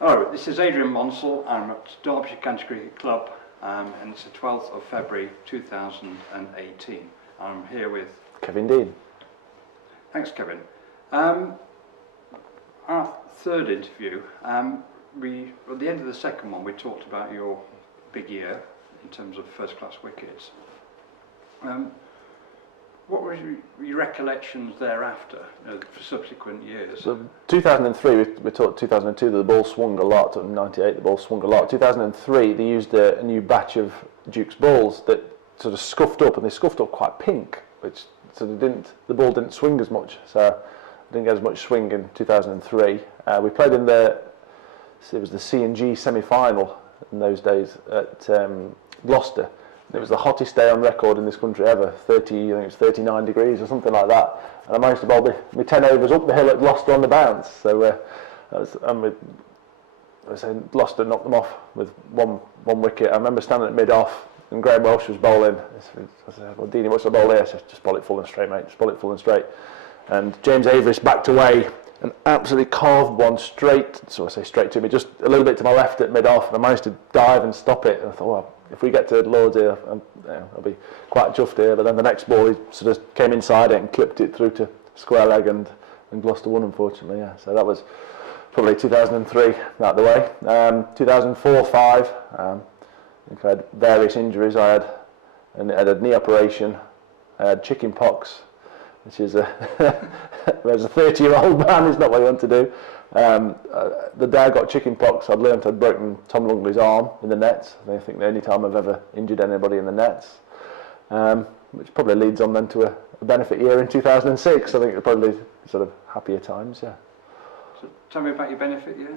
Hello, this is Adrian Monsell. I'm at Derbyshire County Cricket Club and it's the 12th of February 2018. I'm here with Kevin Dean. Thanks, Kevin. Our third interview, at the end of the second one, we talked about your big year in terms of first-class wickets. What were your recollections thereafter, for subsequent years? So 2003, we talked 2002, the ball swung a lot. 98, the ball swung a lot. 2003, they used a new batch of Duke's balls that sort of scuffed up, and they scuffed up quite pink, which so the ball didn't swing as much. So I didn't get as much swing in 2003. We played in it was the C&G semi-final in those days at Gloucester. It was the hottest day on record in this country ever, I think it was 39 degrees or something like that. And I managed to bowl my 10 overs up the hill at Gloucester on the bounce. So Gloucester knocked them off with one wicket. I remember standing at mid-off and Graham Welsh was bowling. I said, well, Deanie, what's the bowl here? I said, just bowl it full and straight, mate, just bowl it full and straight. And James Averis backed away and absolutely carved one straight, so I say straight to me, just a little bit to my left at mid-off, and I managed to dive and stop it. And I thought, well, if we get to Lords here, I'll be quite chuffed here. But then the next ball, he sort of came inside it and clipped it through to square leg, and Gloucester won, unfortunately. Yeah, so that was probably 2003 out of the way. 2004-05, I think I had various injuries. I had a knee operation, I had chicken pox, which is as a 30-year-old man, is not what you want to do. The day I got chicken pox, I'd learnt I'd broken Tom Lungley's arm in the nets. I think the only time I've ever injured anybody in the nets, which probably leads on then to a benefit year in 2006. I think it's probably sort of happier times, yeah. So tell me about your benefit year.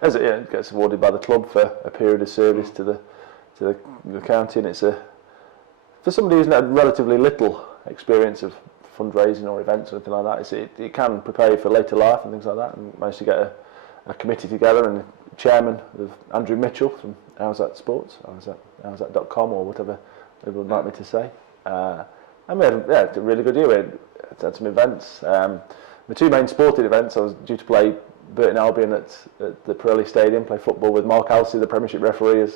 As it gets awarded by the club for a period of service to the county, and it's for somebody who's had relatively little experience of fundraising or events or anything like that, it can prepare you for later life and things like that. And managed to get a committee together, and the chairman of Andrew Mitchell from How's That Sports, how's that.com or whatever they would like me to say. And we had a really good year. We had some events. The two main sporting events, I was due to play Burton Albion at the Pirelli Stadium, play football with Mark Halsey, the Premiership referee,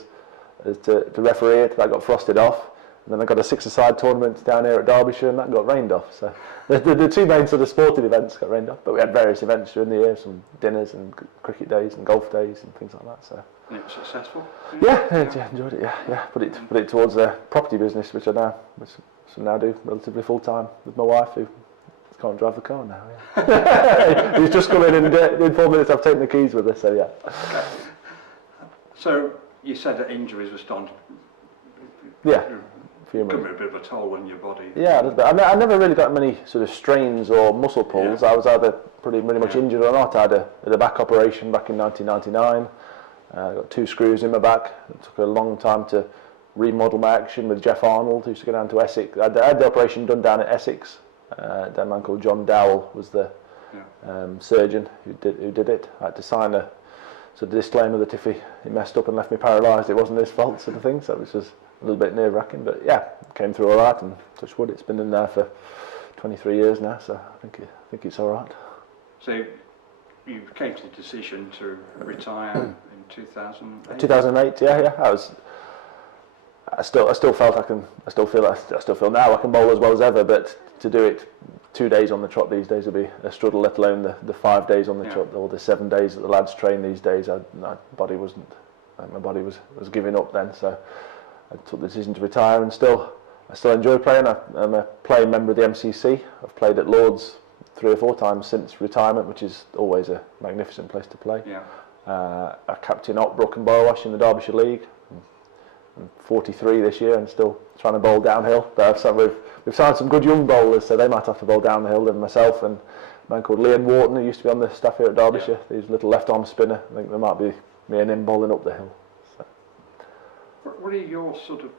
to referee it. That got frosted off. And then I got a six-a-side tournament down here at Derbyshire, and that got rained off. So the two main sort of sporting events got rained off. But we had various events during the year, some dinners and cricket days and golf days and things like that. So. And it was successful? Yeah, I enjoyed it. Yeah. Put it towards a property business, which I now do relatively full time with my wife, who can't drive the car now. Yeah. He's just come in, and in 4 minutes I've taken the keys with her. So yeah. Okay. So you said that injuries were starting to. Yeah. Give me a bit of a toll on your body. Yeah, I never really got many sort of strains or muscle pulls. Yeah. I was either pretty much injured or not. I had a back operation back in 1999. I got 2 screws in my back. It took a long time to remodel my action with Jeff Arnold, who used to go down to Essex. I had the operation done down at Essex. A man called John Dowell was the surgeon who did it. I had to sign a sort of disclaimer that if he messed up and left me paralysed, it wasn't his fault, sort of thing. So it was a little bit nerve-wracking, but yeah, came through all right, and touch wood, it's been in there for 23 years now, so I think it's all right. So you came to the decision to retire in 2008? 2008, yeah. I still feel now I can bowl as well as ever, but to do it 2 days on the trot these days would be a struggle, let alone the 5 days on the trot, or the 7 days that the lads train these days. My body was giving up then, so I took the decision to retire, and I still enjoy playing. I'm a playing member of the MCC. I've played at Lords 3 or 4 times since retirement, which is always a magnificent place to play. Yeah. I captain Ockbrook and Borwash in the Derbyshire League. I'm 43 this year and still trying to bowl downhill. But we've signed some good young bowlers, so they might have to bowl down the hill. And myself and a man called Liam Wharton, who used to be on the staff here at Derbyshire, he's a little left-arm spinner. I think there might be me and him bowling up the hill. So. What are your sort of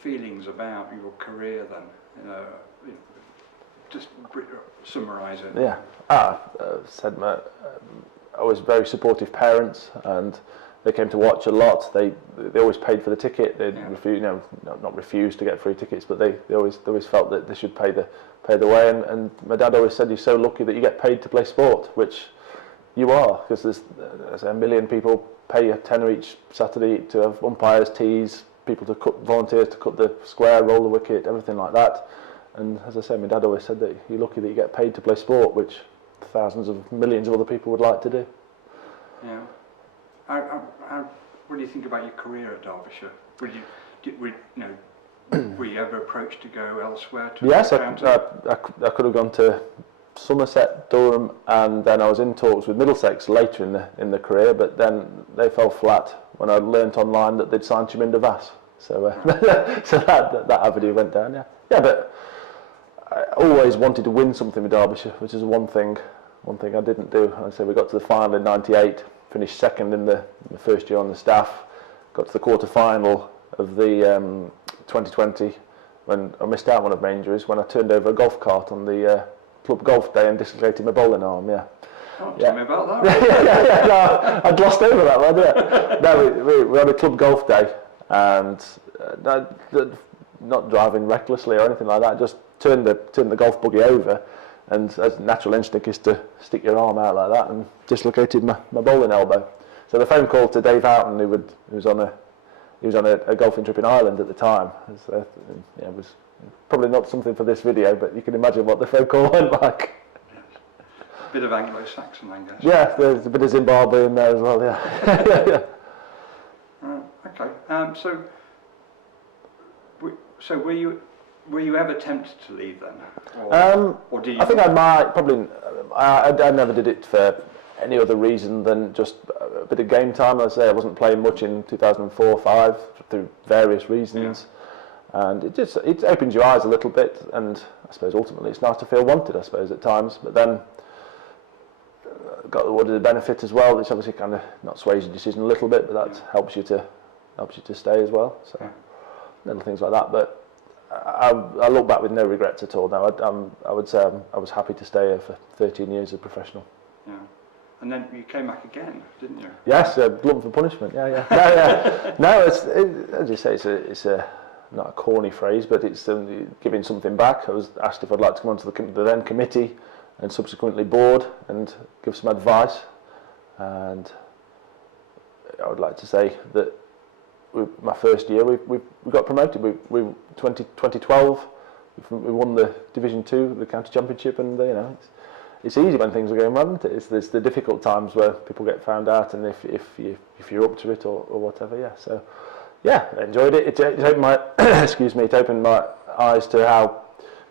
feelings about your career then? Just summarise it. Yeah, I was very supportive parents, and they came to watch a lot. They always paid for the ticket. They not refused to get free tickets, but they always felt that they should pay the way. And my dad always said, "You're so lucky that you get paid to play sport," which you are, because there's as a million people pay a tenner each Saturday to have umpires, tees, people to cut, volunteers to cut the square, roll the wicket, everything like that. And as I say, my dad always said that you're lucky that you get paid to play sport, which thousands of millions of other people would like to do. Yeah. What do you think about your career at Derbyshire? Were you ever approached to go elsewhere? Yes, I could have gone to Somerset, Durham, and then I was in talks with Middlesex later in the career, but then they fell flat when I learnt online that they'd signed Chaminda Vass. So so that avenue went down. Yeah, but I always wanted to win something with Derbyshire, which is one thing I didn't do. I say we got to the final in '98, finished second in the first year on the staff, got to the quarter final of the 2020 when I missed out on one of my injuries when I turned over a golf cart on the club golf day and dislocated my bowling arm. Yeah. Oh, tell me about that. No, I'd glossed over that one. Yeah. No, we had a club golf day and not driving recklessly or anything like that. Just turned the golf buggy over, and as natural instinct is to stick your arm out like that, and dislocated my bowling elbow. So the phone call to Dave Houghton, who was on a golfing trip in Ireland at the time. It was probably not something for this video, but you can imagine what the phone call went like. A bit of Anglo-Saxon, I guess. Yeah, there's a bit of Zimbabwe in there as well. Yeah. Okay. So were you ever tempted to leave then? Or did you? I think I might probably. I never did it for any other reason than just a bit of game time. As I say, I wasn't playing much in 2004-05 through various reasons, and it opens your eyes a little bit. And I suppose ultimately it's nice to feel wanted. I suppose at times, but then got the benefit as well. It's obviously kind of not sways your decision a little bit, but that helps you to stay as well. So little things like that, but. I look back with no regrets at all. Now, I would say I was happy to stay here for 13 years as a professional. Yeah, and then you came back again, didn't you? Yes, glutton for punishment. Yeah. No, as you say, it's not a corny phrase, but it's giving something back. I was asked if I'd like to come onto the then committee and subsequently board and give some advice, and I would like to say that. My first year, we got promoted. We 2012, we won the Division 2, the county championship, and it's easy when things are going well, isn't it? It's the difficult times where people get found out, and if you're up to it or whatever. Yeah. So yeah, I enjoyed it. It opened my it opened my eyes to how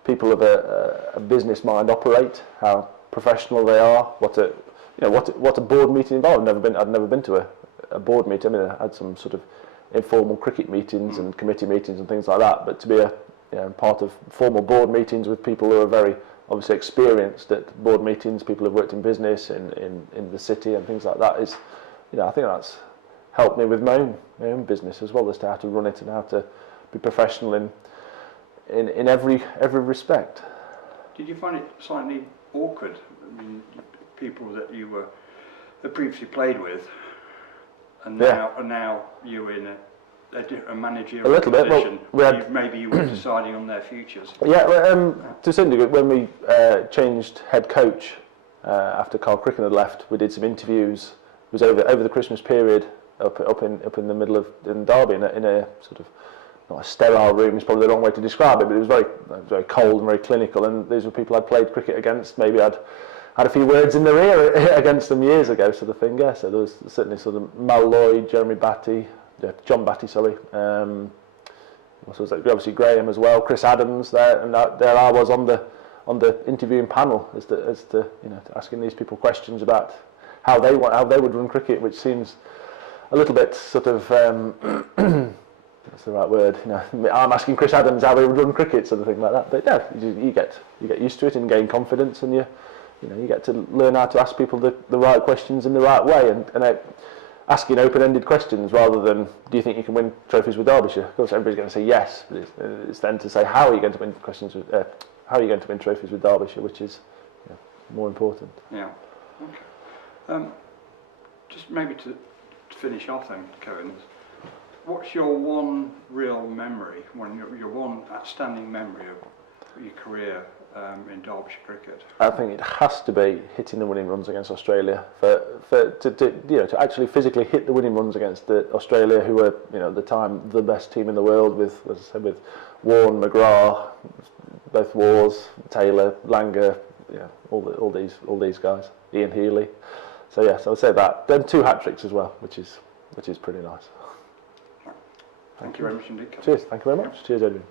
people of a business mind operate, how professional they are, what a board meeting involved. I'd never been to a board meeting. I mean, I had some sort of informal cricket meetings and committee meetings and things like that, but to be part of formal board meetings with people who are very obviously experienced at board meetings, people who've worked in business in the city and things like that is, I think that's helped me with my own business as well as to how to run it and how to be professional in every respect. Did you find it slightly awkward? I mean, people that you were previously played with. And now you're in a managerial position. Maybe you were deciding on their futures. Yeah, to a certain degree, when we changed head coach after Carl Cricken had left, we did some interviews. It was over the Christmas period up in the middle of Derby in a sort of not a sterile room is probably the wrong way to describe it, but it was very cold and very clinical. And these were people I'd played cricket against. Maybe I'd had a few words in their ear against them years ago, sort of thing. Yeah, so there was certainly sort of Mal Lloyd, John Batty, sorry. Obviously Graham as well, Chris Adams there, and there I was on the interviewing panel as to asking these people questions about how they would run cricket, which seems a little bit sort of what's the right word? I'm asking Chris Adams how he would run cricket, sort of thing like that. But no, you get used to it and gain confidence, and you get to learn how to ask people the right questions in the right way, and asking open-ended questions rather than, do you think you can win trophies with Derbyshire? Of course, everybody's going to say yes, but it's then to say, how are you going to win trophies with Derbyshire, which is more important. Yeah. Okay. Just maybe to finish off then, Kevin, what's your one real memory, your one outstanding memory of your career in Derbyshire cricket? I think it has to be hitting the winning runs against Australia to actually physically hit the winning runs against Australia, who were at the time the best team in the world with, as I said, with Warne, McGrath, both Wars, Taylor, Langer, all these guys, Ian Healy. So yes, I would say that. Then 2 hat-tricks as well, which is pretty nice. Thank you very much indeed. Cheers. Thank you very much. Cheers, Adrian.